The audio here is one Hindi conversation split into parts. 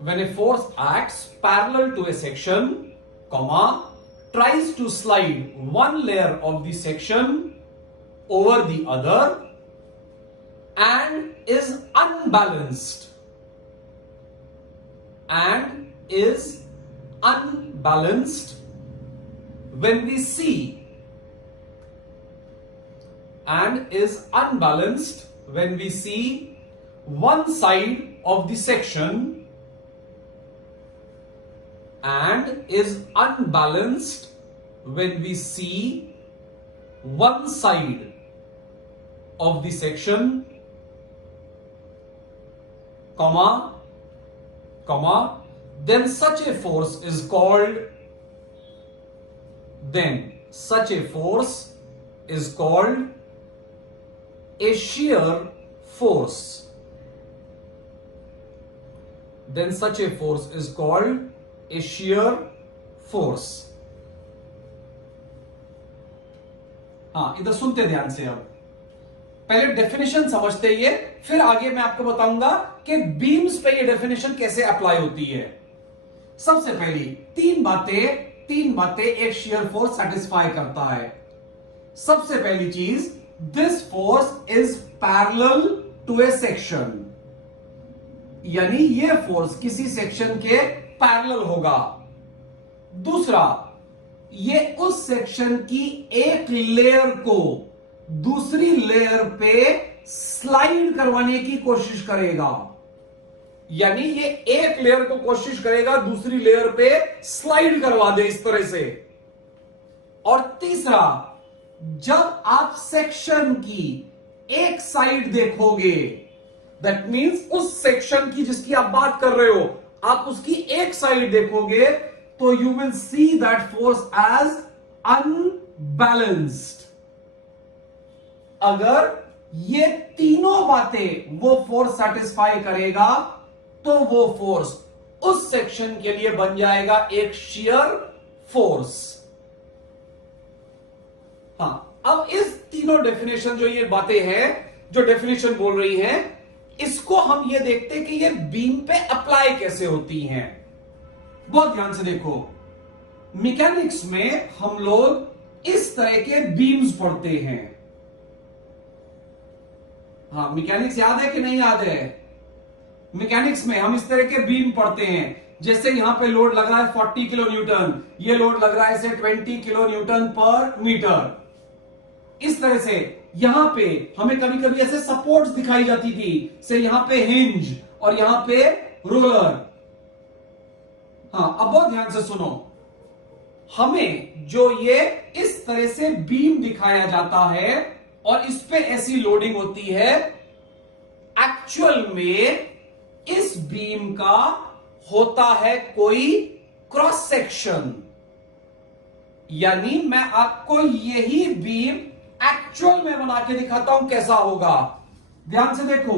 when a force acts parallel to a section, comma, tries to slide one layer of the section over the other and is unbalanced. When we see one side of the section and is unbalanced when we see one side of the section, comma, then such a force is called a shear force. Then such a force is called a shear force. इधर सुनते ध्यान से। अब पहले डेफिनेशन समझते ये, फिर आगे मैं आपको बताऊंगा कि बीम्स पे ये डेफिनेशन कैसे अप्लाई होती है। सबसे पहली तीन बातें एक शेयर फोर्स सेटिस्फाई करता है। सबसे पहली चीज, this force is parallel to a section, यानी ये फोर्स किसी सेक्शन के पैरेलल होगा। दूसरा, ये उस सेक्शन की एक लेयर को दूसरी लेयर पे स्लाइड करवाने की कोशिश करेगा, यानी ये एक लेयर को कोशिश करेगा दूसरी लेयर पे स्लाइड करवा दे इस तरह से। और तीसरा, जब आप सेक्शन की एक साइड देखोगे, दैट मींस उस सेक्शन की जिसकी आप बात कर रहे हो, आप उसकी एक साइड देखोगे तो you will see that force as unbalanced. अगर ये तीनों बातें वो फोर्स सेटिस्फाई करेगा तो वो फोर्स उस सेक्शन के लिए बन जाएगा एक शियर फोर्स। अब इस तीनों डेफिनेशन जो ये बातें हैं, जो डेफिनेशन बोल रही हैं, इसको हम ये देखते हैं कि ये बीम पे अप्लाई कैसे होती हैं। बहुत ध्यान से देखो, मैकेनिक्स में हम लोग इस तरह के बीम्स पढ़ते हैं। मैकेनिक्स याद है कि नहीं याद है? मैकेनिक्स में हम इस तरह के बीम पढ़ते हैं, जैसे यहां पे लोड लग रहा है 40 किलो न्यूटन, ये लोड लग रहा है से 20 किलो न्यूटन पर मीटर। इस तरह से यहां पे हमें कभी कभी ऐसे सपोर्ट्स दिखाई जाती थी, से यहां पे हिंज और यहां पे रोलर। अब बहुत ध्यान से सुनो, हमें जो ये इस तरह से बीम दिखाया जाता है और इस पे ऐसी लोडिंग होती है, एक्चुअल में इस बीम का होता है कोई क्रॉस सेक्शन, यानी मैं आपको यही बीम एक्चुअल में बना के दिखाता हूं कैसा होगा। ध्यान से देखो,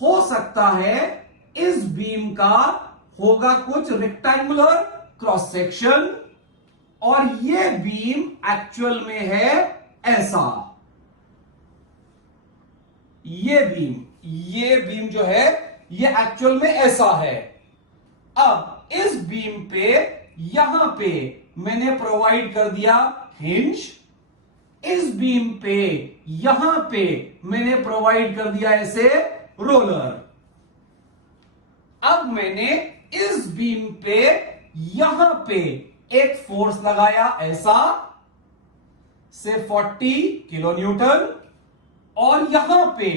हो सकता है इस बीम का होगा कुछ रेक्टेंगुलर क्रॉस सेक्शन और ये बीम एक्चुअल में है ऐसा। ये बीम जो है ये एक्चुअल में ऐसा है। अब इस बीम पे यहां पे मैंने प्रोवाइड कर दिया हिंज, इस बीम पे यहां पे मैंने प्रोवाइड कर दिया ऐसे रोलर। अब मैंने इस बीम पे यहां पे एक फोर्स लगाया ऐसा से 40 किलो न्यूटन और यहां पे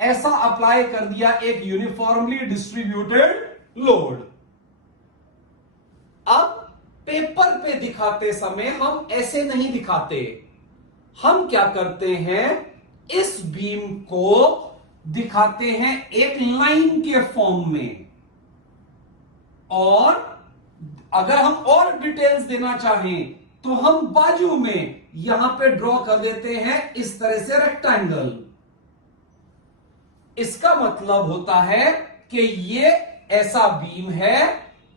ऐसा अप्लाई कर दिया एक यूनिफॉर्मली डिस्ट्रीब्यूटेड लोड। अब पेपर पे दिखाते समय हम ऐसे नहीं दिखाते, हम क्या करते हैं, इस बीम को दिखाते हैं एक लाइन के फॉर्म में, और अगर हम और डिटेल्स देना चाहें तो हम बाजू में यहां पे ड्रॉ कर देते हैं इस तरह से रेक्टेंगल। इसका मतलब होता है कि ये ऐसा बीम है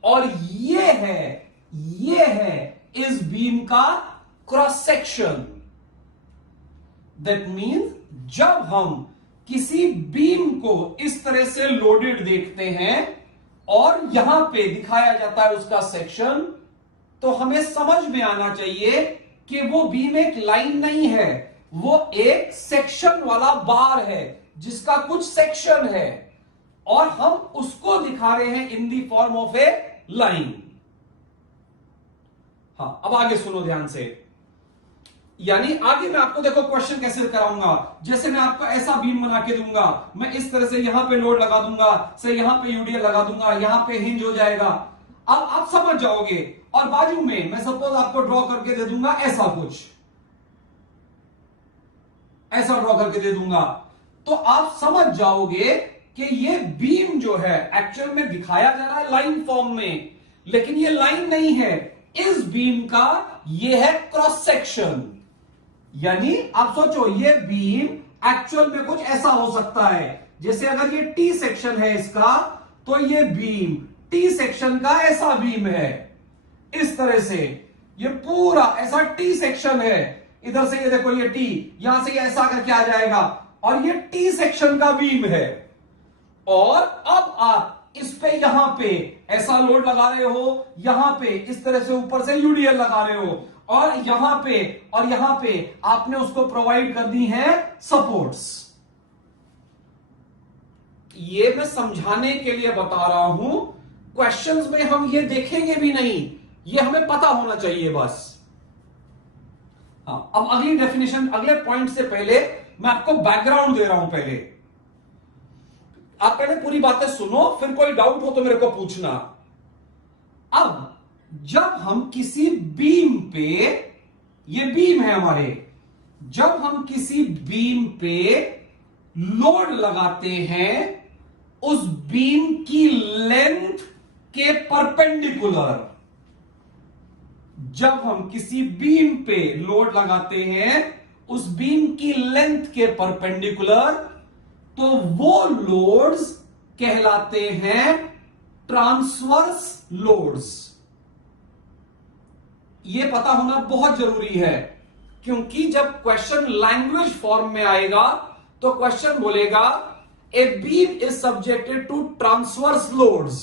और ये है इस बीम का क्रॉस सेक्शन। दैट मीन्स जब हम किसी बीम को इस तरह से लोडेड देखते हैं और यहां पे दिखाया जाता है उसका सेक्शन, तो हमें समझ में आना चाहिए कि वो बीम एक लाइन नहीं है, वो एक सेक्शन वाला बार है जिसका कुछ सेक्शन है, और हम उसको दिखा रहे हैं in the form of a line. हाँ, अब आगे सुनो ध्यान से। यानी आगे मैं आपको देखो क्वेश्चन कैसे कराऊंगा। जैसे मैं आपको ऐसा बीम बना के दूंगा, मैं इस तरह से यहां पे लोड लगा दूंगा, से यहां पे यूडीएल लगा दूंगा, यहां पे हिंज हो जाएगा। अब आप समझ जाओगे, और बाजू में मैं सपोज आपको ड्रॉ करके दे दूंगा ऐसा कुछ, ऐसा ड्रॉ करके दे दूंगा, तो आप समझ जाओगे कि ये बीम जो है एक्चुअल में दिखाया जा रहा है लाइन फॉर्म में, लेकिन ये लाइन नहीं है। इस बीम का ये है क्रॉस सेक्शन। यानी आप सोचो, ये बीम एक्चुअल में कुछ ऐसा हो सकता है, जैसे अगर ये टी सेक्शन है इसका, तो ये बीम टी सेक्शन का ऐसा बीम है, इस तरह से ये पूरा ऐसा टी सेक्शन है। इधर से ये देखो, ये टी, यहां से ये ऐसा करके आ जाएगा, और ये टी सेक्शन का बीम है। और अब आप इस पे यहां पे ऐसा लोड लगा रहे हो, यहां पे इस तरह से ऊपर से यूडीएल लगा रहे हो, और यहां पे और यहां पे आपने उसको प्रोवाइड कर दी है सपोर्ट्स। ये मैं समझाने के लिए बता रहा हूं, क्वेश्चंस में हम ये देखेंगे भी नहीं, ये हमें पता होना चाहिए बस। हाँ, अब अगली डेफिनेशन, अगले पॉइंट से पहले मैं आपको बैकग्राउंड दे रहा हूं। पहले आप पहले पूरी बातें सुनो, फिर कोई डाउट हो तो मेरे को पूछना। अब जब हम किसी बीम पे, ये बीम है हमारे, जब हम किसी बीम पे लोड लगाते हैं, उस बीम की लेंथ के परपेंडिकुलर, जब हम किसी बीम पे लोड लगाते हैं उस बीम की लेंथ के परपेंडिकुलर, तो वो लोड्स कहलाते हैं ट्रांसवर्स लोड्स। ये पता होना बहुत जरूरी है, क्योंकि जब क्वेश्चन लैंग्वेज फॉर्म में आएगा तो क्वेश्चन बोलेगा a beam is subjected to transverse loads.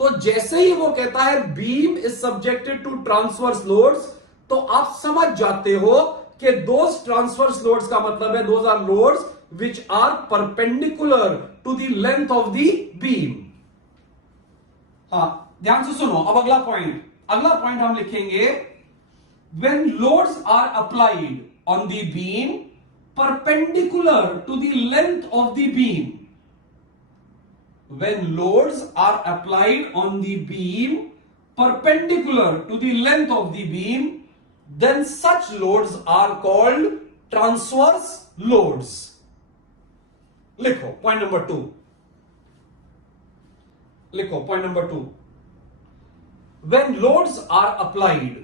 तो जैसे ही वो कहता है beam is subjected to transverse loads, तो आप समझ जाते हो कि दोस ट्रांसवर्स लोड्स का मतलब है those are loads which are perpendicular to the length of the beam। हाँ, ध्यान से सुनो। अब अगला पॉइंट हम लिखेंगे, when loads are applied on the beam perpendicular to the length of the beam, when loads are applied on the beam perpendicular to the length of the beam, then such loads are called transverse loads। लिखो पॉइंट नंबर 2, लिखो point number 2, when loads are applied,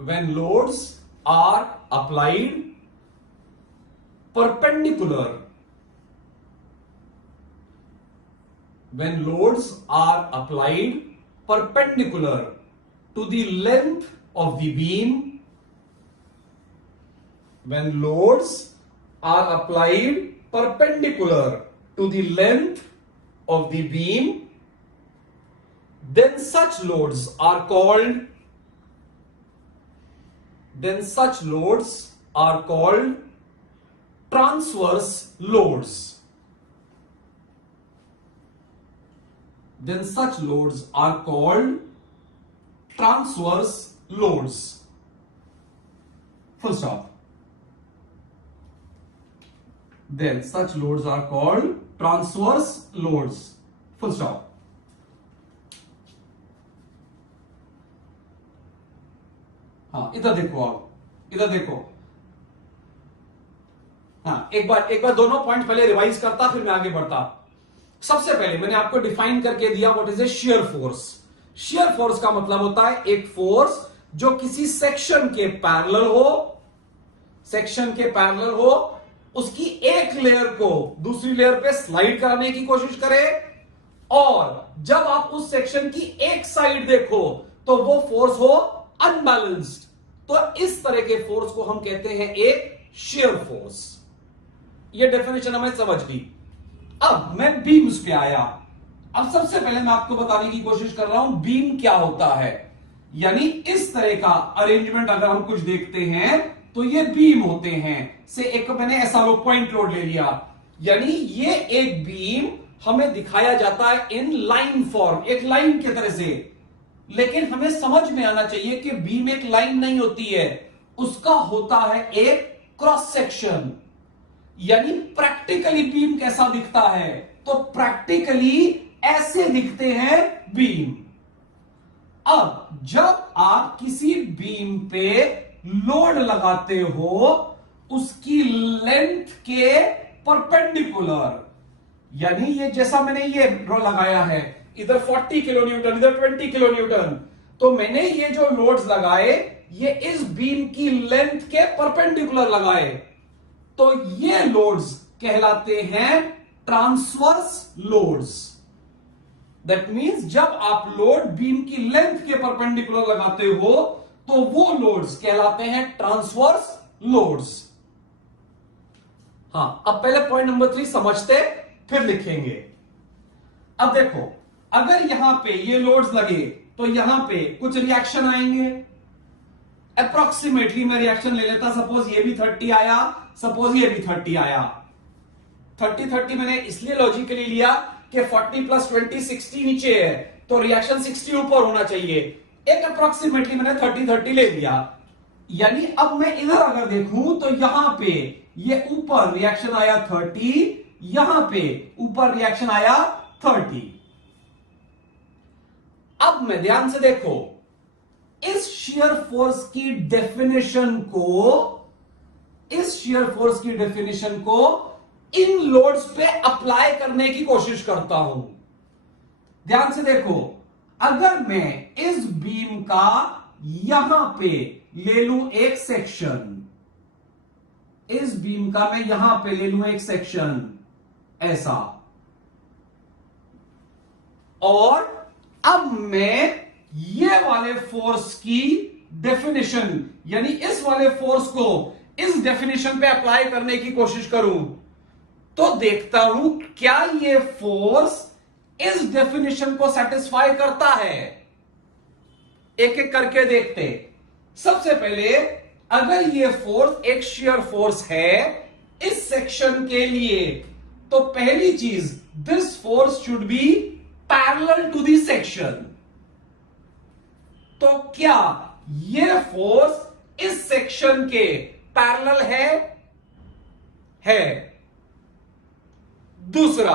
when loads are applied perpendicular, when loads are applied perpendicular to the length of the beam, when loads are applied perpendicular to the length of the beam, then such loads are called transverse loads। Then such loads are called transverse loads। Full stop। Then such loads are called transverse loads। Full stop। हाँ, इधर देखो, आप इधर देखो। हाँ, एक बार दोनों पॉइंट पहले रिवाइज करता, फिर मैं आगे बढ़ता। सबसे पहले मैंने आपको डिफाइन करके दिया what is a shear force. Shear force का मतलब होता है एक फोर्स जो किसी सेक्शन के पैरेलल हो, उसकी एक लेयर को दूसरी लेयर पे स्लाइड कराने की कोशिश करे, और जब आप उस सेक्शन की एक साइड देखो तो वो फोर्स हो अनबैलेंस्ड। तो इस तरह के फोर्स को हम कहते हैं एक शियर फोर्स। ये डेफिनेशन हमें समझ गई। अब मैं बीम्स पे आया। अब सबसे पहले मैं आपको बताने की कोशिश कर रहा हूं बीम क्या होता है। यानी इस तरह का अरेंजमेंट अगर हम कुछ देखते हैं तो ये बीम होते हैं। से एक मैंने ऐसा लो पॉइंट लोड ले लिया, यानी ये एक बीम हमें दिखाया जाता है इन लाइन फॉर्म, एक लाइन की तरह से। लेकिन हमें समझ में आना चाहिए कि बीम एक लाइन नहीं होती है, उसका होता है एक क्रॉस सेक्शन। यानी प्रैक्टिकली बीम कैसा दिखता है, तो प्रैक्टिकली ऐसे दिखते हैं बीम। अब जब आप किसी बीम पे लोड लगाते हो उसकी लेंथ के परपेंडिकुलर, यानी ये जैसा मैंने ये लगाया है, इधर 40 किलो न्यूटन, इधर 20 किलो न्यूटन, तो मैंने ये जो लोड्स लगाए ये इस बीम की लेंथ के परपेंडिकुलर लगाए, तो ये लोड्स कहलाते हैं ट्रांसवर्स लोड्स। दैट मींस जब आप लोड बीम की लेंथ के परपेंडिकुलर लगाते हो तो वो लोड्स कहलाते हैं ट्रांसवर्स लोड्स। हां, अब पहले पॉइंट नंबर 3 समझते फिर लिखेंगे। अब देखो, अगर यहां पे ये लोड्स लगे तो यहां पे कुछ रिएक्शन आएंगे। अप्रोक्सीमेटली मैं रिएक्शन ले लेता, सपोज ये भी 30 आया, सपोज ये भी 30 आया। 30 मैंने इसलिए लॉजिकली लिया कि 40 प्लस 20 60 नीचे है, तो रिएक्शन 60 ऊपर होना चाहिए। एक अप्रोक्सीमेटली मैंने 30 ले लिया। यानी अब मैं इधर अगर देखूं तो यहां पे ये ऊपर रिएक्शन आया 30, यहां पे ऊपर रिएक्शन आया 30। अब मैं ध्यान से देखो, इस शियर फोर्स की डेफिनेशन को इन लोड्स पे अप्लाई करने की कोशिश करता हूं। ध्यान से देखो, अगर मैं इस बीम का यहां पे ले लूं एक सेक्शन, इस बीम का मैं यहां पे ले लूं एक सेक्शन ऐसा, और अब मैं ये वाले फोर्स की डेफिनेशन, यानी इस वाले फोर्स को इस डेफिनेशन पे अप्लाई करने की कोशिश करूं, तो देखता हूं क्या ये फोर्स इस डेफिनेशन को सेटिस्फाई करता है। एक एक करके देखते। सबसे पहले, अगर ये फोर्स एक शियर फोर्स है इस सेक्शन के लिए, तो पहली चीज, this force should be parallel to the section. तो क्या ये फोर्स इस सेक्शन के पैरेलल है? दूसरा,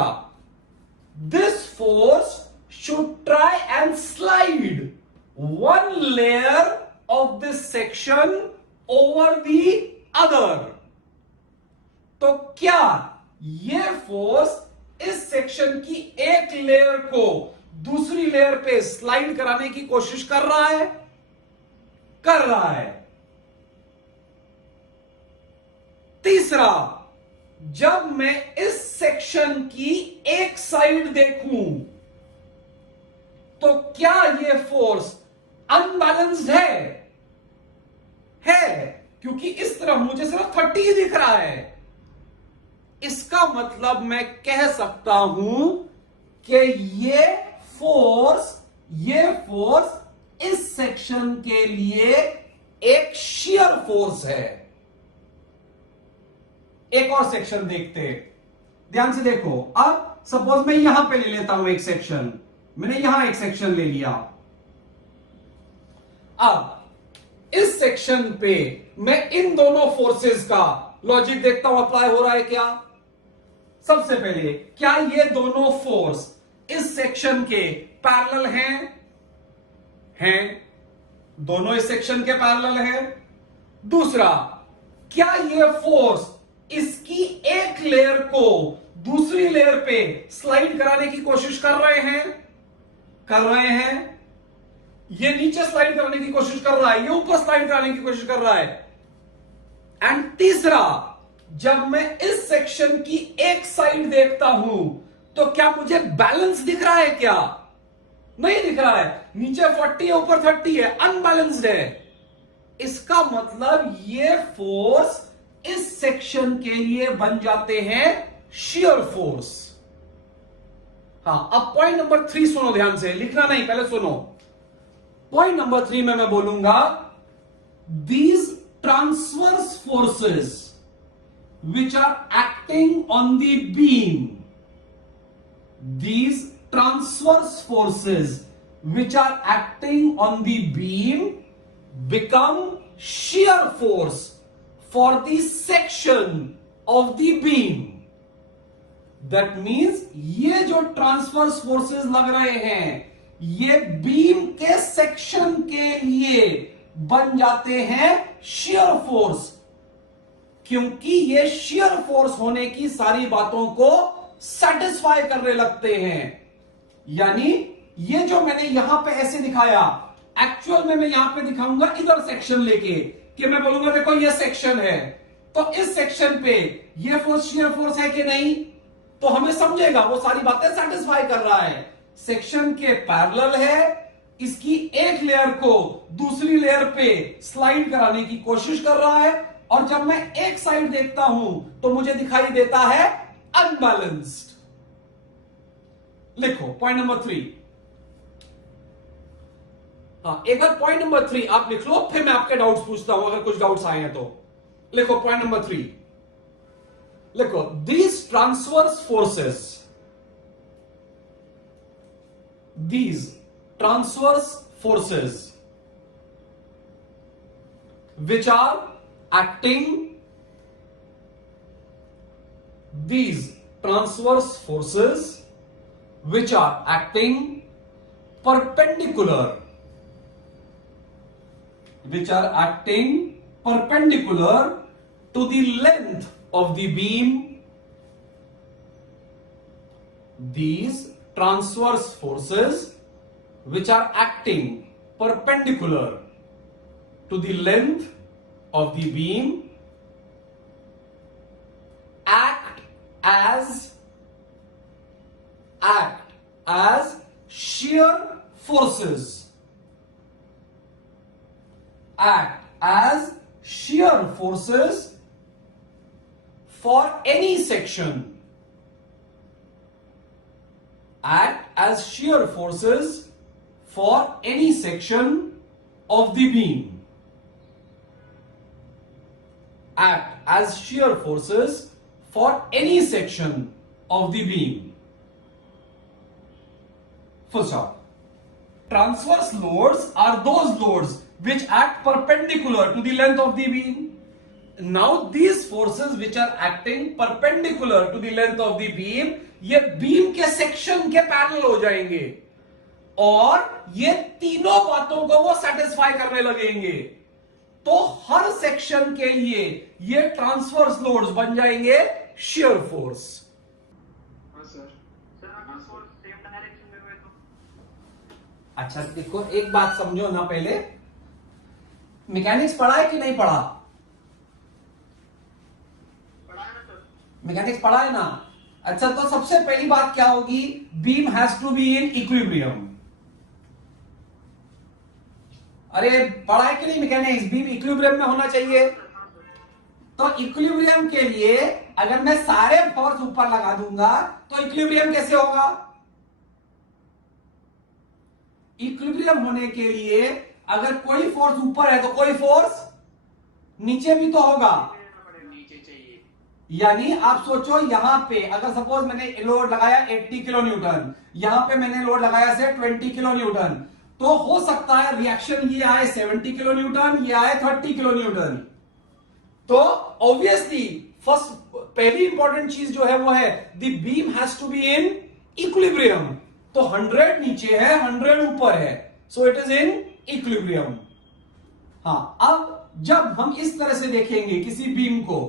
this force should try and slide one layer of this section over the other. तो क्या ये फोर्स इस सेक्शन की एक लेयर को दूसरी लेयर पे स्लाइड कराने की कोशिश कर रहा है? कर रहा है। तीसरा, जब मैं इस सेक्शन की एक साइड देखूं तो क्या यह फोर्स अनबैलेंस्ड है, क्योंकि इस तरफ मुझे सिर्फ 30 ही दिख रहा है। इसका मतलब मैं कह सकता हूं कि ये फोर्स इस सेक्शन के लिए एक शियर फोर्स है। एक और सेक्शन देखते हैं, ध्यान से देखो। अब सपोज मैं यहां पे ले लेता हूं एक सेक्शन, मैंने यहां एक सेक्शन ले लिया। अब इस सेक्शन पे मैं इन दोनों फोर्सेस का लॉजिक देखता हूं, अप्लाई हो रहा है क्या। सबसे पहले, क्या ये दोनों फोर्स इस सेक्शन के पैरेलल हैं? दोनों इस सेक्शन के पैरेलल हैं। दूसरा, क्या ये फोर्स इसकी एक लेयर को दूसरी लेयर पे स्लाइड कराने की कोशिश कर रहे हैं? ये नीचे स्लाइड कराने की कोशिश कर रहा है, ये ऊपर स्लाइड कराने की कोशिश कर रहा है। एंड तीसरा, जब मैं इस सेक्शन की एक साइड देखता हूं तो क्या मुझे बैलेंस दिख रहा है? क्या नहीं दिख रहा है। नीचे 40 है, ऊपर 30 है, अनबैलेंस्ड है। इसका मतलब ये फोर्स इस सेक्शन के लिए बन जाते हैं शियर फोर्स। हाँ, अब पॉइंट नंबर 3 सुनो ध्यान से, लिखना नहीं, पहले सुनो। पॉइंट नंबर 3 में मैं बोलूंगा, these transverse forces which are acting on the beam, these transverse forces which are acting on the beam become shear force for the section of the beam. That means ये जो ट्रांसवर्स फोर्सेस लग रहे हैं, ये बीम के सेक्शन के लिए बन जाते हैं shear फोर्स, क्योंकि ये shear फोर्स होने की सारी बातों को सेटिस्फाई करने लगते हैं। यानी ये जो मैंने यहां पे ऐसे दिखाया, एक्चुअल में मैं यहां पे दिखाऊंगा इधर सेक्शन लेके, कि मैं बोलूंगा देखो ये सेक्शन है, तो इस सेक्शन पे ये फोर्स शियर फोर्स है कि नहीं, तो हमें समझेगा, वो सारी बातें सेटिस्फाई कर रहा है, सेक्शन के पैरेलल है, इसकी एक लेयर को दूसरी लेयर पे स्लाइड कराने की कोशिश कर रहा है, और जब मैं एक साइड देखता हूं तो मुझे दिखाई देता है अनबैलेंस्ड। लिखो पॉइंट नंबर 3। एक बार पॉइंट नंबर 3 आप लिख लो, फिर मैं आपके डाउट्स पूछता हूं अगर कुछ डाउट्स आए हैं तो। लिखो पॉइंट नंबर 3, लिखो, these transverse forces, these transverse forces which are acting, these transverse forces which are acting perpendicular, which are acting perpendicular to the length of the beam, these transverse forces which are acting perpendicular to the length of the beam act as shear forces, act as shear forces for any section, act as shear forces for any section of the beam, act as shear forces for any section of the beam. Full stop. Transverse loads are those loads which act perpendicular to the length of the beam. Now these forces which are acting perpendicular to the length of the beam, ये बीम के सेक्शन के पैरेलल हो जाएंगे, और ये तीनों बातों को वो सेटिस्फाई करने लगेंगे, तो हर सेक्शन के लिए ये ट्रांसवर्स लोड्स बन जाएंगे शियर फोर्स। अच्छा देखो, एक बात समझो ना, पहले मैकेनिक्स पढ़ा है कि नहीं पढ़ा? मैकेनिक्स पढ़ा है ना? अच्छा, तो सबसे पहली बात क्या होगी, beam has to be in equilibrium. अरे पढ़ा है कि नहीं मैकेनिक्स? बीम इक्विलिब्रियम में होना चाहिए। तो इक्विलिब्रियम के लिए अगर मैं सारे फोर्स ऊपर लगा दूंगा तो इक्विलिब्रियम कैसे होगा? इक्विलिब्रियम होने के लिए अगर कोई फोर्स ऊपर है तो कोई फोर्स नीचे भी तो होगा। यानी आप सोचो, यहां पे अगर सपोज मैंने लोड लगाया 80 किलो न्यूटन, यहां पे मैंने लोड लगाया से 20 किलो न्यूटन, तो हो सकता है रिएक्शन ये आए 70 किलो न्यूटन, ये आए 30 किलो न्यूटन। तो ऑब्वियसली फर्स्ट पहली इंपॉर्टेंट चीज जो है वो है the beam has to be in equilibrium. तो 100 नीचे है, 100 ऊपर है, so it is in equilibrium. हाँ, अब जब हम इस तरह से देखेंगे किसी बीम को,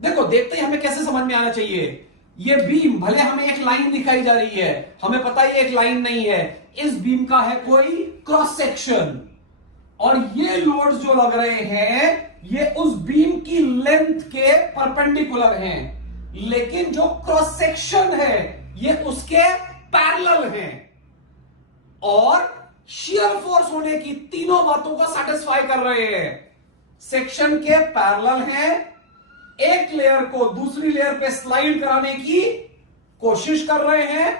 देखो देखते ही हमें कैसे समझ में आना चाहिए, ये बीम भले हमें एक लाइन दिखाई जा रही है, हमें पता है एक लाइन नहीं है, इस बीम का है कोई क्रॉस सेक्शन, और ये लोड्स जो लग रहे हैं ये उस बीम की लेंथ के परपेंडिकुलर हैं, लेकिन जो क्रॉस सेक्शन है ये उसके पैरेलल हैं, और शियर फोर्स होने की तीनों बातों को सेटिस्फाई कर रहे हैं। सेक्शन के पैरेलल हैं, एक लेयर को दूसरी लेयर पे स्लाइड कराने की कोशिश कर रहे हैं,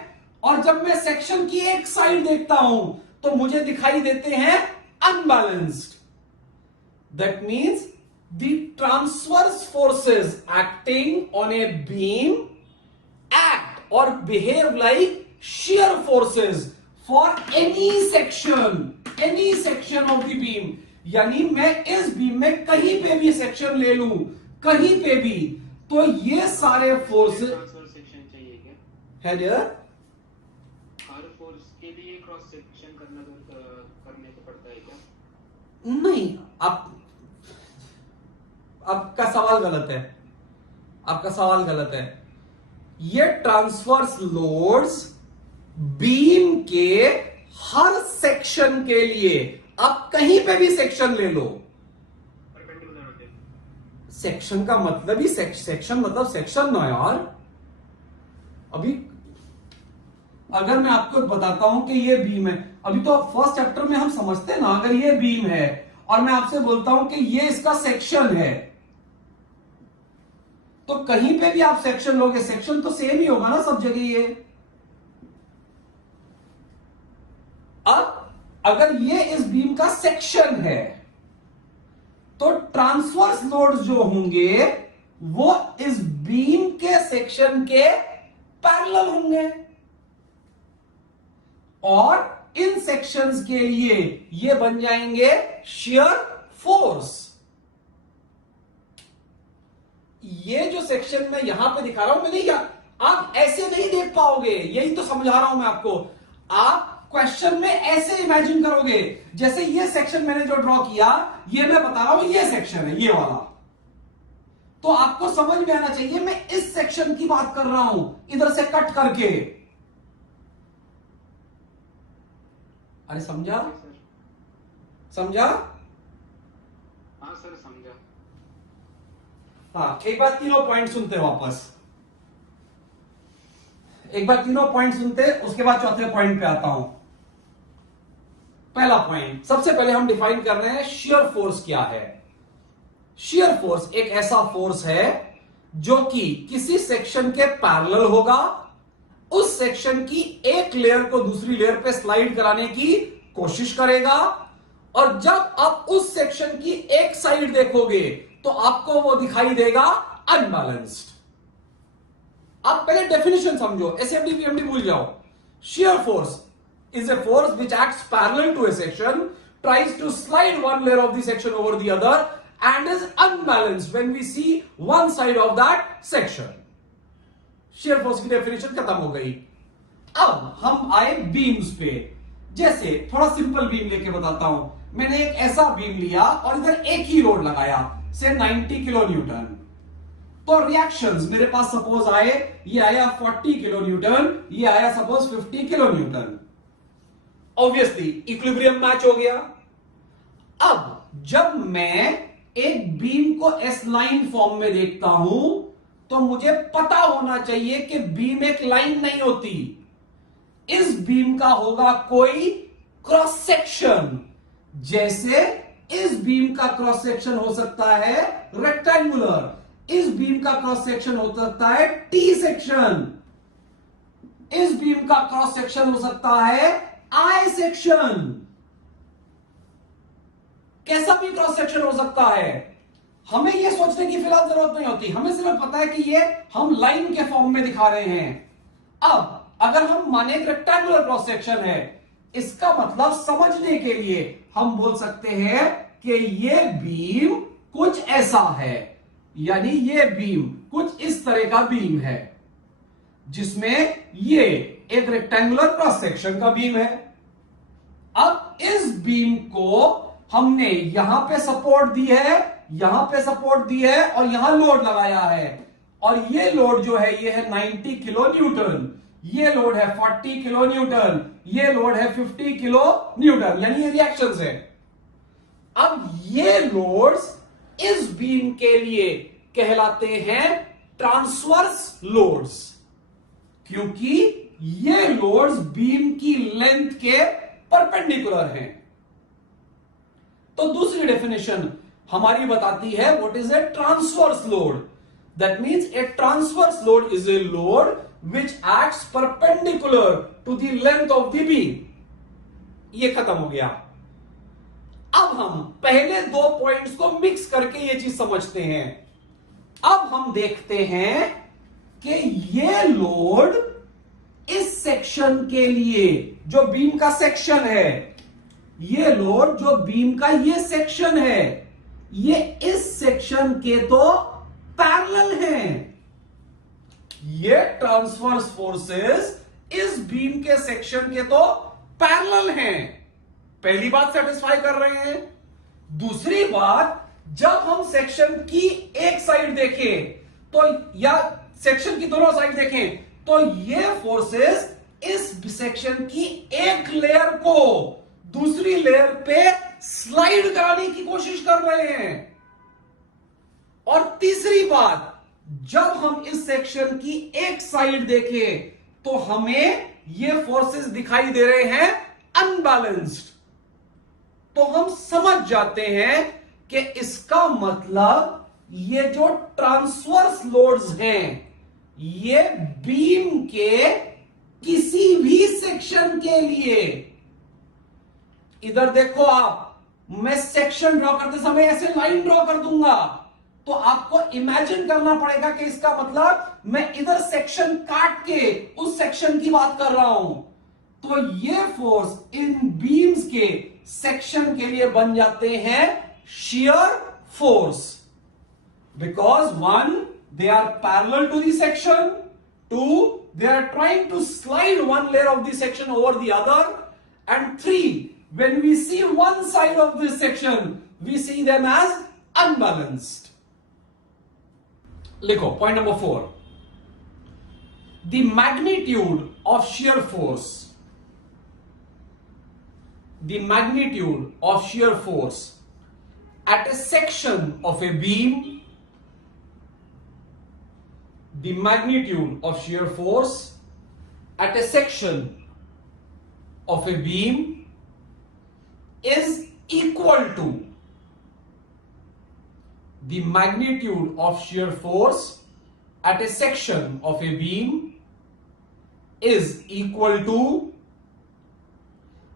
और जब मैं सेक्शन की एक साइड देखता हूं तो मुझे दिखाई देते हैं unbalanced. That means the transverse forces acting on a beam act or behave like shear forces for any section of the beam। यानी मैं इस बीम में कहीं पे भी सेक्शन ले लूं, कहीं पे भी, तो ये सारे फोर्सेस सेक्शन चाहिए क्या है डियर? हर फोर्स के लिए क्रॉस सेक्शन करने को पड़ता है क्या? नहीं, आपका सवाल गलत है, आपका सवाल गलत है। ये ट्रांसवर्स लोड्स बीम के हर सेक्शन के लिए, आप कहीं पे भी सेक्शन ले लो, परपेंडिकुलर होते हैं। सेक्शन का मतलब ही सेक्शन मतलब सेक्शन ना यार। अभी अगर मैं आपको बताता हूं कि ये बीम है, अभी तो फर्स्ट चैप्टर में हम समझते हैं ना, अगर ये बीम है और मैं आपसे बोलता हूं कि ये इसका सेक्शन है, तो कहीं पे भी आप सेक्शन लोगे, सेक्शन तो सेम ही होगा ना सब जगह ये। अब अगर ये इस बीम का सेक्शन है तो ट्रांसवर्स लोड्स जो होंगे वो इस बीम के सेक्शन के पैरेलल होंगे, और इन सेक्शंस के लिए ये बन जाएंगे शियर फोर्स। ये जो सेक्शन मैं यहां पे दिखा रहा हूं, मैं नहीं, आप ऐसे नहीं देख पाओगे, यही तो समझा रहा हूं मैं आपको। आप क्वेश्चन में ऐसे इमेजिन करोगे जैसे ये सेक्शन मैंने जो ड्रॉ किया, ये मैं बता रहा हूं ये सेक्शन है, ये वाला, तो आपको समझ में आना चाहिए मैं इस सेक्शन की बात कर रहा हूं, इधर से कट करके। अरे समझा? समझा? हाँ सर समझा। हाँ, एक बार तीनों पॉइंट सुनते वापस, एक बार तीनों पॉइंट सुनते, उसके बाद चौथे पॉइंट पे आता हूं। पहला पॉइंट, सबसे पहले हम डिफाइन कर रहे हैं शियर फोर्स क्या है। शियर फोर्स एक ऐसा फोर्स है जो कि किसी सेक्शन के पैरेलल होगा, उस सेक्शन की एक लेयर को दूसरी लेयर पे स्लाइड कराने की कोशिश करेगा, और जब आप उस सेक्शन की एक साइड देखोगे तो आपको वो दिखाई देगा अनबैलेंस्ड। आप पहले डेफिनेशन समझो, एसएमडी पीएमडी भूल जाओ। Shear force is a force which acts parallel to a section, tries to slide one layer of the section over the other, and is unbalanced when we see one side of that section. shear force की डेफिनेशन खत्म हो गई। अब हम आए बीम्स पे। जैसे थोड़ा सिंपल बीम लेके बताता हूं, मैंने एक ऐसा बीम लिया और इधर एक ही लोड लगाया, से 90 किलो न्यूटन। तो रिएक्शंस मेरे पास सपोज आए, ये आया 40 किलो न्यूटन, ये आया suppose 50 kilo Newton. Obviously equilibrium match हो गया। अब जब मैं एक बीम को एस लाइन फॉर्म में देखता हूं तो मुझे पता होना चाहिए कि बीम एक लाइन नहीं होती, इस बीम का होगा कोई क्रॉस सेक्शन। जैसे इस बीम का क्रॉस सेक्शन हो सकता है रेक्टेंगुलर, इस बीम का क्रॉस सेक्शन हो सकता है टी सेक्शन, इस बीम का क्रॉस सेक्शन हो सकता है आई सेक्शन, कैसा भी क्रॉस सेक्शन हो सकता है। हमें यह सोचने की फिलहाल जरूरत नहीं होती, हमें सिर्फ पता है कि ये हम लाइन के फॉर्म में दिखा रहे हैं। अब अगर हम माने रेक्टेंगुलर क्रॉस सेक्शन है, इसका मतलब समझने के लिए हम बोल सकते हैं कि ये बीम कुछ ऐसा है, यानी ये बीम कुछ इस तरह का बीम है जिसमें ये एक रेक्टेंगुलर क्रॉस सेक्शन का बीम है। अब इस बीम को हमने यहां पे सपोर्ट दी है, यहां पे सपोर्ट दी है और यहां लोड लगाया है, और ये लोड जो है ये है 90 किलो न्यूटन, ये लोड है 40 किलो न्यूटन, ये लोड है 50 किलो न्यूटन, यानी ये रिएक्शंस है। अब ये लोड्स इस बीम के लिए कहलाते हैं ट्रांसवर्स लोड्स, क्योंकि ये लोड्स बीम की लेंथ के परपेंडिकुलर हैं। तो दूसरी डेफिनेशन हमारी बताती है what is a transverse load. That means A transverse load is a load which acts perpendicular to the length of the beam. ये खत्म हो गया। अब हम पहले दो पॉइंट्स को मिक्स करके ये चीज समझते हैं। अब हम देखते हैं कि ये लोड इस सेक्शन के लिए, जो बीम का सेक्शन है, ये लोड जो बीम का ये सेक्शन है, ये इस सेक्शन के तो पैरेलल हैं। ये ट्रांसवर्स फोर्सेस इस बीम के सेक्शन के तो पैरेलल हैं। पहली बात सेटिस्फाई कर रहे हैं। दूसरी बात, जब हम सेक्शन की एक साइड देखें तो, या सेक्शन की दोनों साइड देखें तो ये फोर्सेस इस सेक्शन की एक लेयर को दूसरी लेयर पे स्लाइड कराने की कोशिश कर रहे हैं। और तीसरी बात, जब हम इस सेक्शन की एक साइड देखें तो हमें ये फोर्सेस दिखाई दे रहे हैं अनबैलेंस्ड। तो हम समझ जाते हैं कि इसका मतलब ये जो ट्रांसवर्स लोड्स हैं, ये बीम के किसी भी सेक्शन के लिए, इधर देखो आप, मैं सेक्शन ड्रॉ करते समय ऐसे लाइन ड्रॉ कर दूंगा तो आपको इमेजिन करना पड़ेगा कि इसका मतलब मैं इधर सेक्शन काट के उस सेक्शन की बात कर रहा हूं। तो ये फोर्स इन बीम्स के सेक्शन के लिए बन जाते हैं shear force, because one, they are parallel to the section, two, they are trying to slide one layer of the section over the other, and three, when we see one side of this section, we see them as unbalanced. लिखो point number 4, the magnitude of shear force, the magnitude of shear force at a section of a beam, the magnitude of shear force at a section of a beam is equal to, the magnitude of shear force at a section of a beam is equal to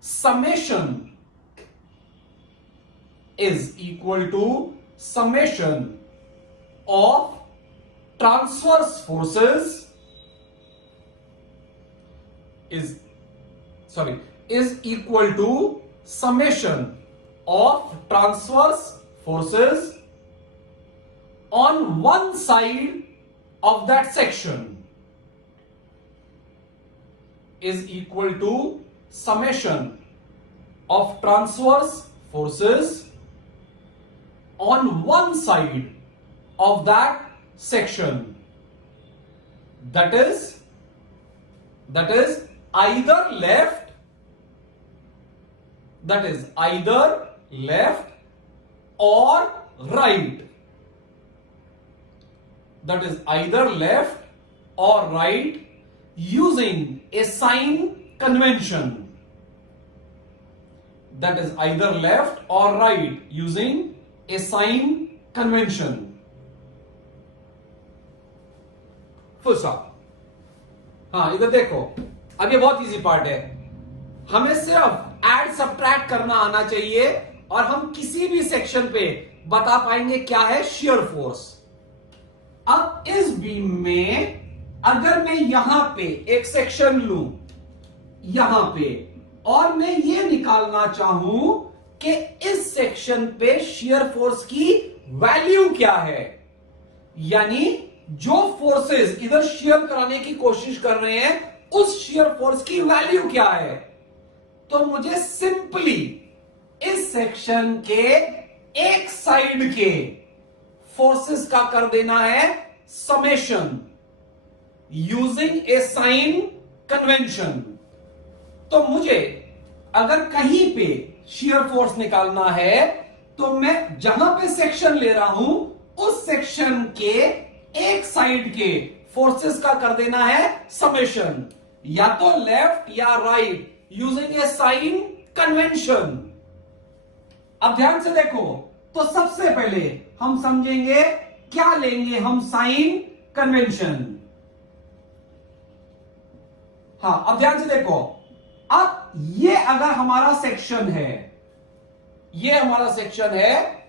summation of transverse forces is equal to summation of transverse forces on one side of that section is equal to summation of transverse forces on one side of that section, that is either left, or right, using a sign convention, that is either left or right using a sign convention. Full stop. हाँ, इधर देखो, अब ये बहुत इजी पार्ट है। हमें सिर्फ ऐड सब्ट्रैक्ट करना आना चाहिए और हम किसी भी सेक्शन पे बता पाएंगे क्या है शियर फोर्स। अब इस बीम में अगर मैं यहां पे एक सेक्शन लूं, यहां पे, और मैं ये निकालना चाहूं कि इस सेक्शन पे शियर फोर्स की वैल्यू क्या है, यानी जो फोर्सेस इधर शियर कराने की कोशिश कर रहे हैं उस शियर फोर्स की वैल्यू क्या है, तो मुझे सिंपली इस सेक्शन के एक साइड के फोर्सेस का कर देना है summation using a sign convention. तो मुझे अगर कहीं पे शियर फोर्स निकालना है तो मैं जहां पे सेक्शन ले रहा हूं उस सेक्शन के एक साइड के फोर्सेस का कर देना है समेशन, या तो लेफ्ट या right using a sign convention. अब ध्यान से देखो, तो सबसे पहले हम समझेंगे क्या लेंगे हम साइन कन्वेंशन। हाँ, अब ध्यान से देखो, अब ये अगर हमारा सेक्शन है, ये हमारा सेक्शन है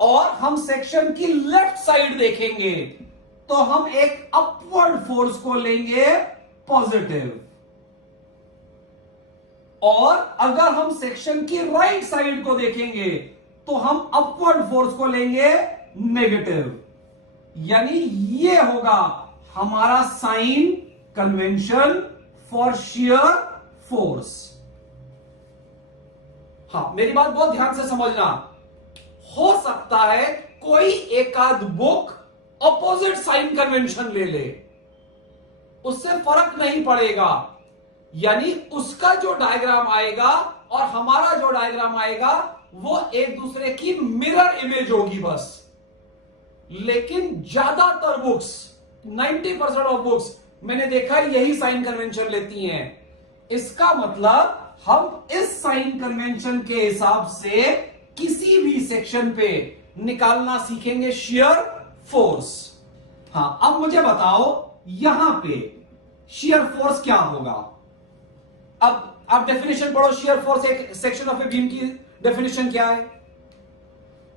और हम सेक्शन की लेफ्ट साइड देखेंगे तो हम एक अपवर्ड फोर्स को लेंगे पॉजिटिव, और अगर हम सेक्शन की राइट साइड को देखेंगे तो हम अपवर्ड फोर्स को लेंगे नेगेटिव। यानी ये होगा हमारा sign convention for shear force. हाँ, मेरी बात बहुत ध्यान से समझना। हो सकता है कोई एकाध बुक अपोजिट साइन कन्वेंशन ले ले, उससे फर्क नहीं पड़ेगा। यानी उसका जो डायग्राम आएगा और हमारा जो डायग्राम आएगा वो एक दूसरे की मिरर इमेज होगी बस। लेकिन ज्यादातर बुक्स, 90% ऑफ बुक्स मैंने देखा यही साइन कन्वेंशन लेती हैं। इसका मतलब हम इस साइन कन्वेंशन के हिसाब से किसी भी सेक्शन पे निकालना सीखेंगे शियर फोर्स। हाँ, अब मुझे बताओ यहां पे शियर फोर्स क्या होगा। अब आप डेफिनेशन पढ़ो, शियर फोर्स एक सेक्शन ऑफ ए बीम की डेफिनेशन क्या है?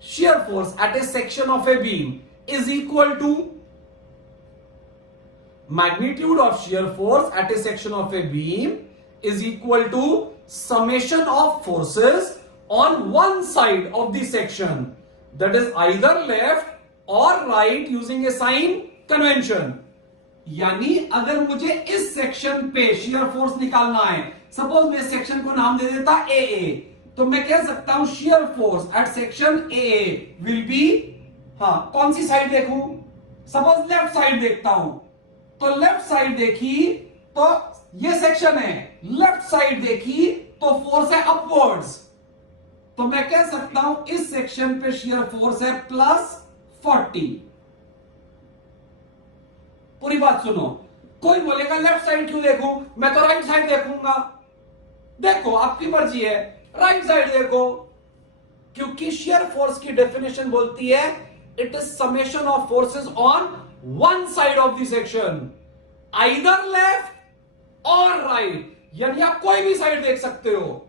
Shear force at a section of a beam is equal to magnitude of shear force at a section of a beam is equal to summation of forces on one side of the section, that is either left or right using a sign convention। यानी अगर मुझे इस सेक्शन पे शियर फोर्स निकालना है, सपोज मैं सेक्शन को नाम दे देता AA, तो मैं कह सकता हूं shear force at section AA will be, हाँ, कौन सी साइड देखूं? सपोज लेफ्ट साइड देखता हूं, तो लेफ्ट साइड देखी तो ये सेक्शन है, लेफ्ट साइड देखी तो फोर्स है अपवर्ड्स, तो मैं कह सकता हूं इस सेक्शन पे शियर फोर्स है +40। पूरी बात सुनो। कोई बोलेगा लेफ्ट साइड क्यों देखूं, मैं तो राइट साइड देखूंगा। देखो, आपकी मर्जी है, राइट साइड देखो, क्योंकि शियर फोर्स की डेफिनेशन बोलती है it is summation of forces on one side of the section, either left और राइट। यानी आप कोई भी साइड देख सकते हो।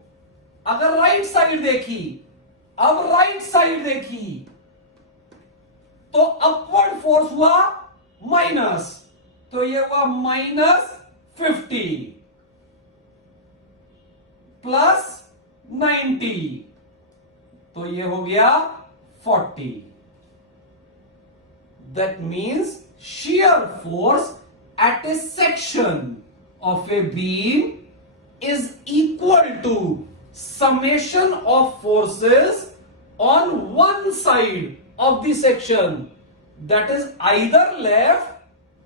अगर राइट साइड देखी, अब राइट साइड देखी तो अपवर्ड फोर्स हुआ माइनस, तो ये हुआ -50 +90, तो ये हो गया 40। That means shear force at a section of a beam is equal to summation of forces on one side of the section, that is either left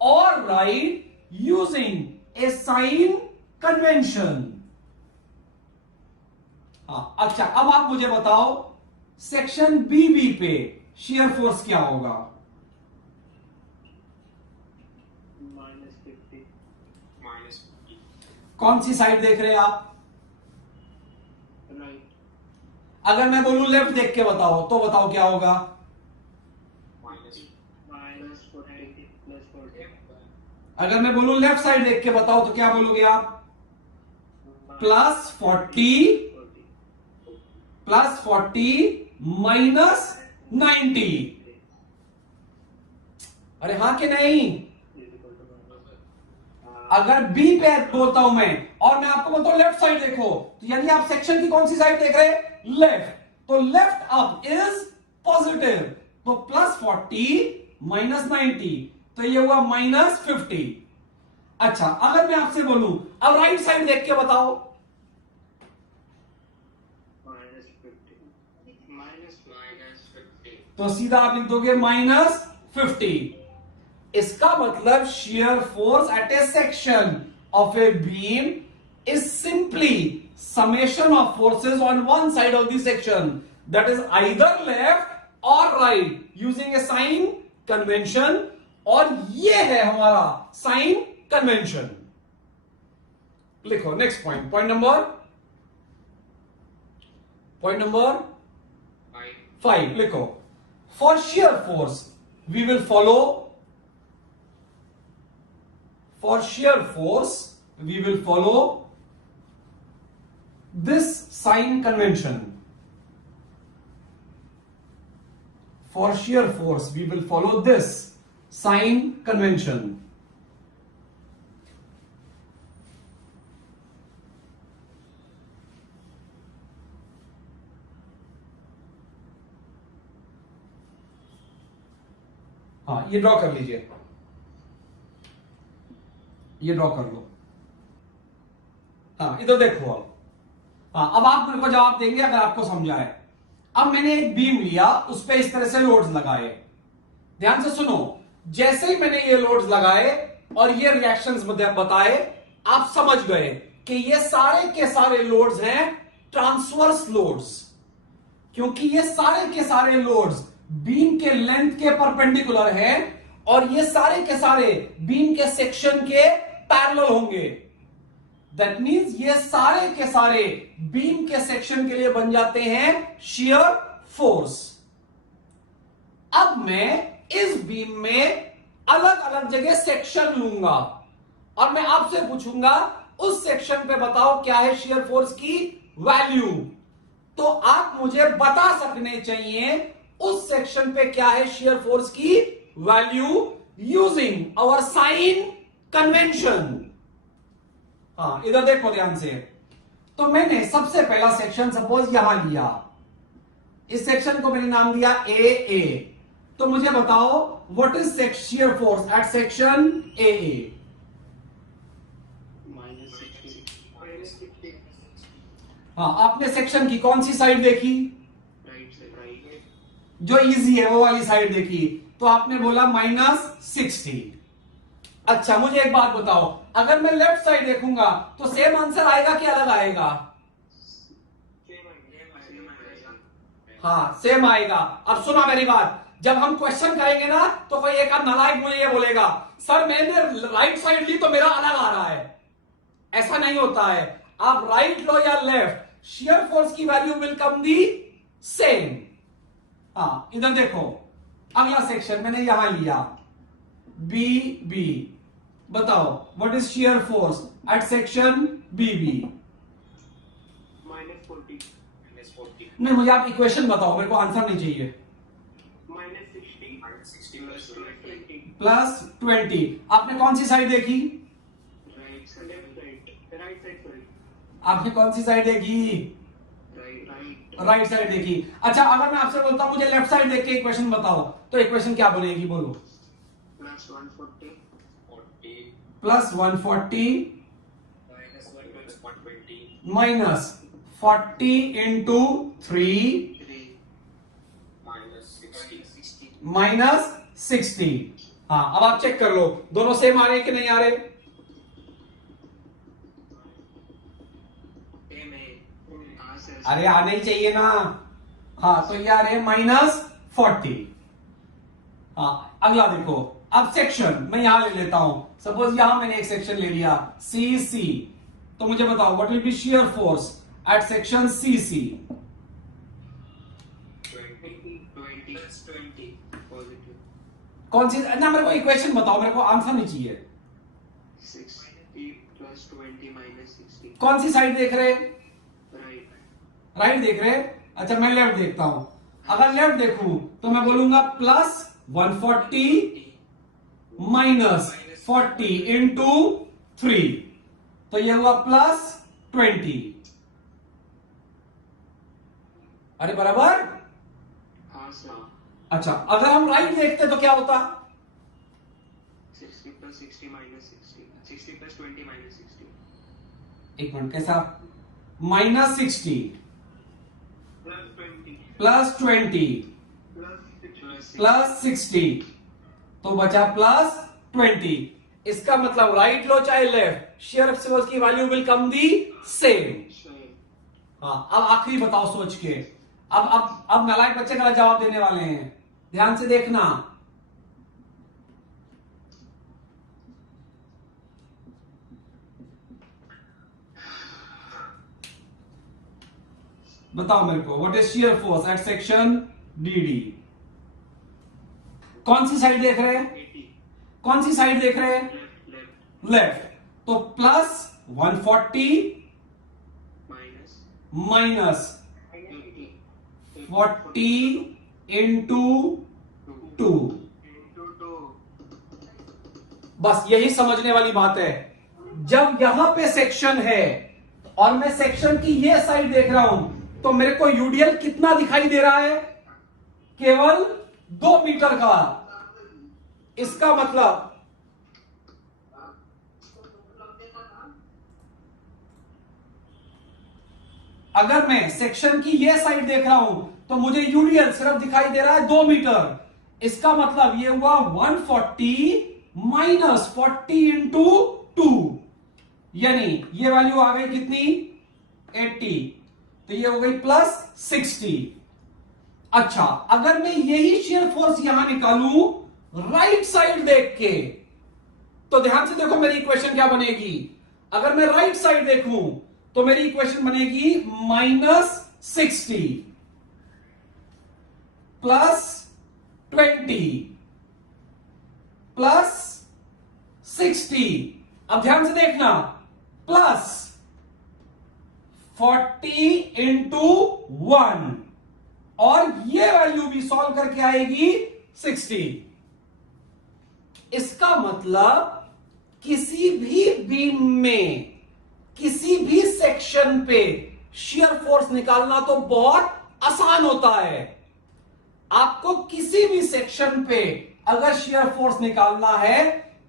or right using a sign convention। हाँ, अच्छा, अब आप मुझे बताओ सेक्शन BB पे शियर फोर्स क्या होगा? -50। कौन सी साइड देख रहे हैं आप? राइट। अगर मैं बोलूं लेफ्ट देख के बताओ तो बताओ क्या होगा? -40 +40। अगर मैं बोलूं लेफ्ट साइड देख के बताओ तो क्या बोलोगे आप? +40 -90। अरे हाँ कि नहीं? अगर बी पे बोलता हूं मैं और मैं आपको बोलता हूं लेफ्ट साइड देखो, तो यानी आप सेक्शन की कौन सी साइड देख रहे हैं? लेफ्ट। तो लेफ्ट अप इज पॉजिटिव, तो +40 -90, तो ये हुआ -50। अच्छा, अगर मैं आपसे बोलूं अब राइट साइड देख के बताओ, -50। तो सीधा आप लिख दोगे -50। इसका मतलब shear force at a section of a beam is simply summation of forces on one side of the section, that is either left or right using a sign convention, और ये है हमारा साइन कन्वेंशन। लिखो नेक्स्ट पॉइंट, पॉइंट नंबर 5 लिखो। For shear force we will follow, for shear force we will follow this sign convention. For shear force, we will follow this sign convention. हाँ, ये ड्रॉ कर लीजिए, ये ड्रॉ कर लो। हाँ, इधर देखो अब। हाँ, अब आप मेरे को जवाब देंगे अगर आपको समझा है। अब मैंने एक बीम लिया, उस पे इस तरह से लोड्स लगाए। ध्यान से सुनो, जैसे ही मैंने ये लोड्स लगाए और ये रिएक्शंस बताए, आप समझ गए कि ये सारे के सारे लोड्स हैं ट्रांसवर्स लोड्स, क्योंकि ये सारे के सारे लोड्स बीम के लेंथ के परपेंडिकुलर हैं और ये सारे के सारे बीम के सेक्शन के पैरेलल होंगे। दैट मीन्स ये सारे के सारे बीम के सेक्शन के लिए बन जाते हैं शियर फोर्स। अब मैं इस बीम में अलग अलग जगह सेक्शन लूंगा और मैं आपसे पूछूंगा उस सेक्शन पे बताओ क्या है शियर फोर्स की वैल्यू। तो आप मुझे बता सकने चाहिए उस सेक्शन पे क्या है शियर फोर्स की value using our sign convention. हाँ, इधर देखो ध्यान से। तो मैंने सबसे पहला सेक्शन सपोज यहां लिया, इस सेक्शन को मैंने नाम दिया ए। तो मुझे बताओ what is shear force at section A. हाँ, आपने सेक्शन की कौन सी साइड देखी? जो इजी है वो वाली साइड देखी, तो आपने बोला -60। अच्छा, मुझे एक बात बताओ, अगर मैं लेफ्ट साइड देखूंगा तो सेम आंसर आएगा कि अलग आएगा? हाँ, सेम आएगा। अब सुना मेरी बात, जब हम क्वेश्चन करेंगे ना तो कोई एक नालायक मुझे ये बोलेगा सर मैंने राइट साइड ली तो मेरा अलग आ रहा है। ऐसा नहीं होता है। आप राइट लो या लेफ्ट, शियर फोर्स की value will come the same. हाँ, इधर देखो, अगला सेक्शन मैंने यहां लिया बी। बताओ what is shear force at section B. -40। नहीं, मुझे आप इक्वेशन बताओ, मेरे को आंसर नहीं चाहिए। -60 +20। आपने कौन सी साइड देखी? Right side. आपने कौन सी साइड देखी? राइट साइड देखी। अच्छा, अगर मैं आपसे बोलता हूं मुझे लेफ्ट साइड देख के इक्वेशन बताओ, तो इक्वेशन क्या बनेगी? बोलो। +140 -40 इंटू 3 -60। हाँ, अब आप चेक कर लो दोनों सेम आ रहे हैं कि नहीं आ रहे? अरे आने ही चाहिए ना। हाँ, तो ये आ रहे हैं -40। हाँ, अगला देखो। अब सेक्शन मैं यहां ले लेता हूं, सपोज यहां मैंने एक सेक्शन ले लिया CC। तो मुझे बताओ what will be shear force at section CC। 20 positive. कौन सी ना, मेरे को इक्वेशन बताओ, मेरे को आंसर नहीं चाहिए। 60 +20 -60। कौन सी साइड देख रहे? राइट देख रहे? अच्छा, मैं लेफ्ट देखता हूं। अगर लेफ्ट देखूं तो मैं बोलूंगा +140 -40 इंटू 3, तो ये हुआ +20। अरे बराबर। हाँ सर। अच्छा, अगर हम राइट देखते तो क्या होता? 60 + 60 -60 60 + 20 -60। एक मिनट, कैसा? -60 +20 +60, तो बचा +20। इसका मतलब राइट लो चाहे लेफ्ट, शियर फोर्स की value will come the same. हाँ, अब आखिरी बताओ सोच के। अब नालायक बच्चे गलत जवाब देने वाले हैं, ध्यान से देखना। बताओ मेरे को what is shear force at section DD। कौन सी साइड देख रहे हैं? कौन सी साइड देख रहे हैं? लेफ्ट। तो प्लस 140 माइनस 40 इंटू 2। बस यही समझने वाली बात है। जब यहां पे सेक्शन है और मैं सेक्शन की ये साइड देख रहा हूं, तो मेरे को यूडीएल कितना दिखाई दे रहा है? केवल 2 मीटर का। इसका मतलब अगर मैं सेक्शन की ये साइड देख रहा हूं, तो मुझे यूडीएल सिर्फ दिखाई दे रहा है 2 मीटर। इसका मतलब ये हुआ 140 माइनस 40 इंटू 2, यानी ये वैल्यू आ गई कितनी? 80। तो ये हो गई प्लस 60। अच्छा, अगर मैं यही शेयर फोर्स यहां निकालूं राइट साइड देख के, तो ध्यान से देखो मेरी इक्वेशन क्या बनेगी। अगर मैं राइट साइड देखूं तो मेरी इक्वेशन बनेगी -60 प्लस 20 प्लस 60। अब ध्यान से देखना, प्लस 40 इंटू 1, और ये वैल्यू भी सॉल्व करके आएगी 60। इसका मतलब किसी भी बीम में, किसी भी सेक्शन पे शियर फोर्स निकालना तो बहुत आसान होता है। आपको किसी भी सेक्शन पे अगर शियर फोर्स निकालना है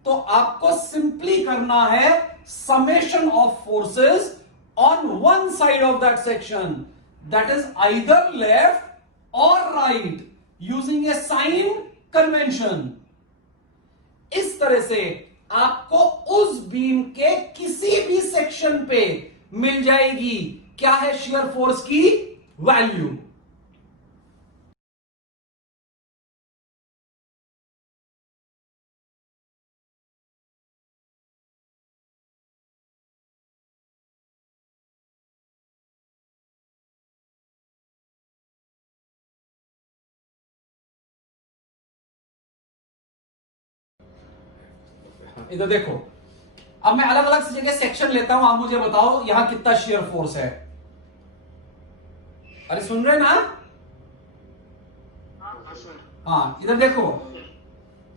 तो आपको सिंपली करना है summation of forces on one side of that section, that is either left और right, using a sign convention. इस तरह से आपको उस बीम के किसी भी सेक्शन पे मिल जाएगी क्या है शियर फोर्स की वैल्यू। इधर देखो, अब मैं अलग अलग जगह सेक्शन लेता हूं, आप मुझे बताओ यहां कितना शियर फोर्स है। अरे सुन रहे ना? हाँ, इधर देखो,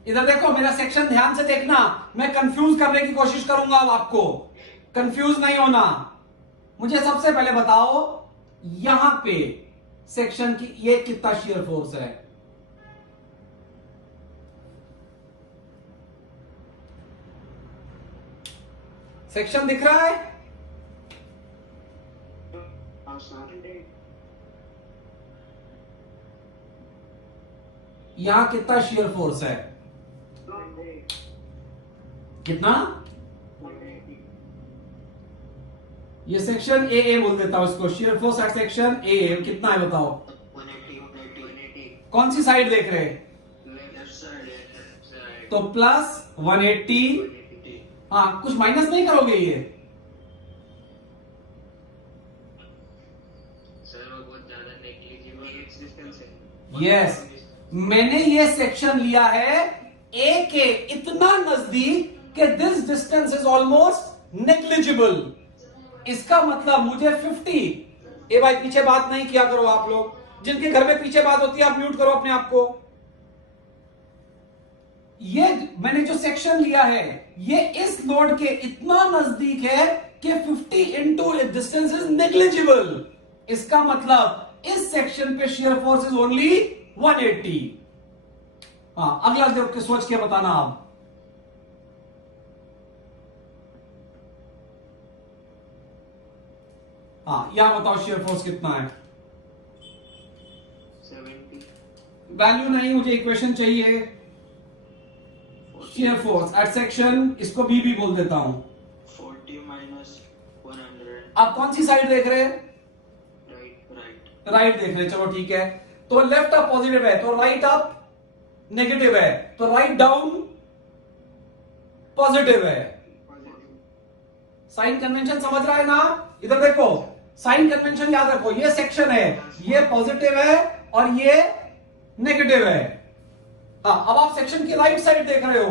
इधर देखो, मेरा सेक्शन ध्यान से देखना। मैं कंफ्यूज करने की कोशिश करूंगा, अब आपको कंफ्यूज नहीं होना। मुझे सबसे पहले बताओ यहां पे सेक्शन की ये कितना शियर फोर्स है। सेक्शन दिख रहा है? यहां कितना शियर फोर्स है? कितना? ये सेक्शन ए बोल देता हूं इसको, shear force at section A कितना है बताओ। 180। कौन सी साइड देख रहे हैं? तो प्लस 180। हाँ, कुछ माइनस नहीं करोगे ये? सर वो बहुत ज्यादा नेग्लिजिबल डिस्टेंस है। यस, मैंने ये सेक्शन लिया है ए के इतना नजदीक कि this distance is almost negligible. इसका मतलब मुझे 50। ए भाई पीछे बात नहीं किया करो आप लोग, जिनके घर में पीछे बात होती है आप म्यूट करो अपने आप को। ये मैंने जो सेक्शन लिया है ये इस लोड के इतना नजदीक है कि 50 इंटू डिस्टेंस इज नेग्लिजिबल। इसका मतलब इस सेक्शन पे शियर फोर्स इज ओनली 180। हाँ, अगला देख के सोच के बताना आप। हाँ, यहां बताओ शियर फोर्स कितना है। 70। वैल्यू नहीं, मुझे इक्वेशन चाहिए। शियर फोर्स एट सेक्शन, इसको बी बोल देता हूं। 40 माइनस 100। आप कौन सी साइड देख रहे हैं? राइट। राइट देख रहे हैं, चलो ठीक है। तो लेफ्ट अप पॉजिटिव है, तो राइट अप नेगेटिव है, तो राइट डाउन पॉजिटिव है। साइन कन्वेंशन समझ रहा है ना? इधर देखो, साइन कन्वेंशन याद रखो, ये सेक्शन है, ये पॉजिटिव है और ये नेगेटिव है। हाँ, अब आप सेक्शन की राइट साइड देख रहे हो,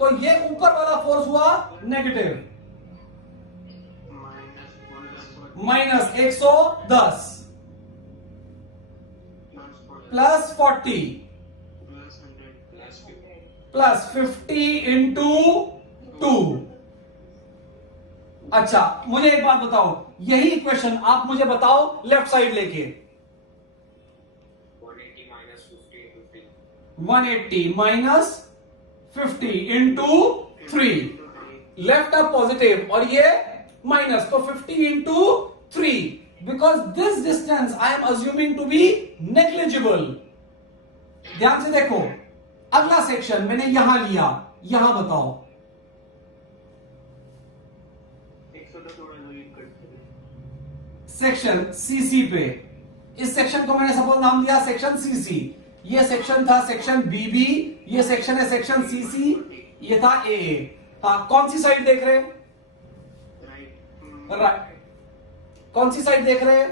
तो ये ऊपर वाला फोर्स हुआ negative, minus 110 plus 40 plus 50 into 2। अच्छा, मुझे एक बात बताओ, यही इक्वेशन आप मुझे बताओ लेफ्ट साइड लेके। 180 minus 50 into 3, left up positive और ये माइनस, तो 50 into 3, because this distance I am assuming to be negligible. ध्यान से देखो, अगला सेक्शन मैंने यहां लिया, यहां बताओ। सेक्शन सीसी पे, इस सेक्शन को मैंने सपोज नाम दिया सेक्शन सीसी। ये सेक्शन था सेक्शन बीबी, ये सेक्शन है सेक्शन सीसी, ये था ए। हाँ, कौन सी साइड देख रहे हैं? राइट। कौन सी साइड देख रहे हैं?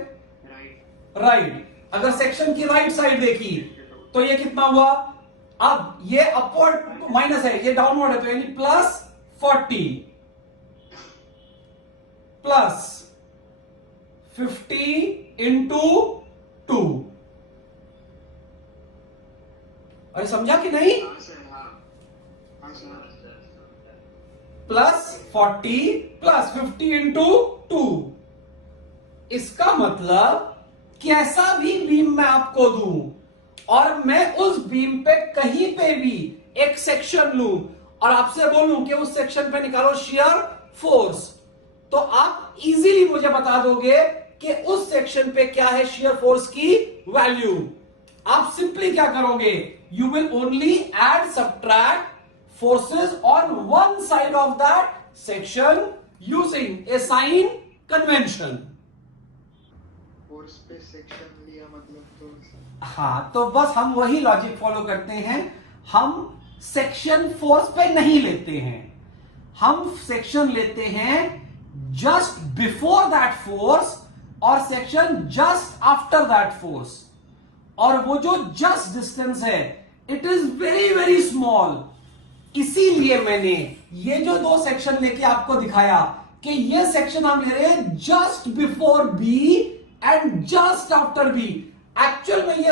राइट। अगर सेक्शन की राइट साइड देखी तो ये कितना हुआ? अब ये अपवर्ड माइनस है, ये डाउनवर्ड है, तो यानी प्लस 40 प्लस 50 इंटू 2। अरे समझा कि नहीं? Plus 40 plus 50 into 2। इसका मतलब कैसा भी बीम मैं आपको दूं और मैं उस बीम पे कहीं पे भी एक सेक्शन लूं और आपसे बोलूं कि उस सेक्शन पे निकालो शियर फोर्स, तो आप इजीली मुझे बता दोगे कि उस सेक्शन पे क्या है शियर फोर्स की वैल्यू। आप सिंपली क्या करोगे? You will only add subtract forces on one side of that section using a sign convention. Force पे सेक्शन लिया मतलब तो हाँ, तो बस हम वही लॉजिक फॉलो करते हैं। हम सेक्शन फोर्स पे नहीं लेते हैं, हम सेक्शन लेते हैं जस्ट बिफोर दैट फोर्स और section just after that force. और वो जो जस्ट डिस्टेंस है it is very very small. इसीलिए मैंने ये जो दो सेक्शन लेके आपको दिखाया कि ये सेक्शन हम ले रहे हैं just before B and just after B. Actual में ये